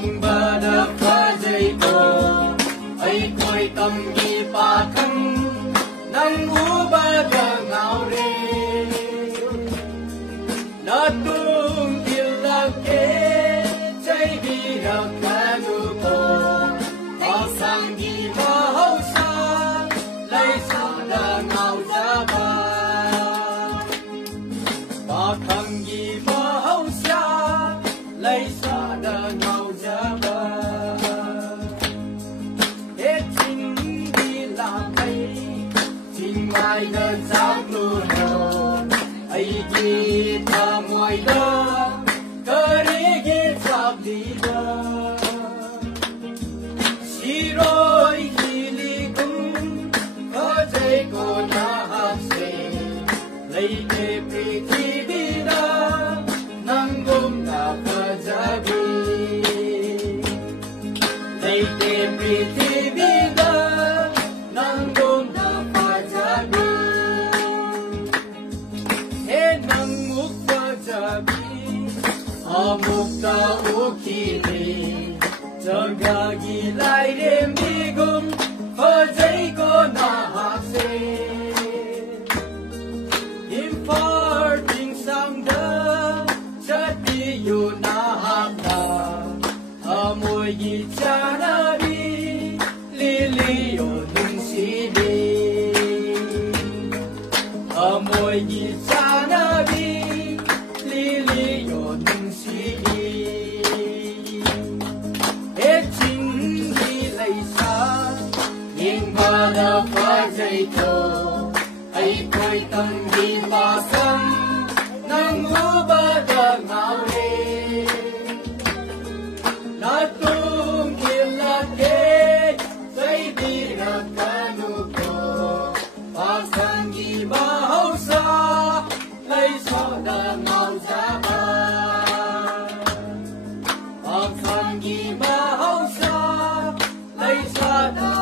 Yingbada fazay ko ay ko'y tamgipakan ng ubagang aure. Natung ilake chay binagkano ko asang di mahausa lay sa langaw zaba. Bakang di mahausa lay sa langaw zaba. Mai đơn giáp luôn rồi, ai kita mọi đó, cơ đi kita đi đó. Chỉ rồi khi đi cùng, có dây cô na hát sẽ lấy cái priti đi đó, nang gom na phật gia bi, lấy cái priti đi đó, nang gom na Amukta ukili Jagagi lai đêm đi gum Phở giấy cô na hạc xe Im phar tình sang đơ Chất đi yu na hạc na Amoy gi cha na bi Li li yo nung si di Amoy gi cha na bi Li li yo nung si di Et chinh di lay sa Ying ba da pha dây to Ay ko'y tanggi pasam Nang uba da ngao he Natung ilake Say di rakanu ko Pasang gi mahausa Lay sa da ngao zaba Pasang gi mahausa Lay sa da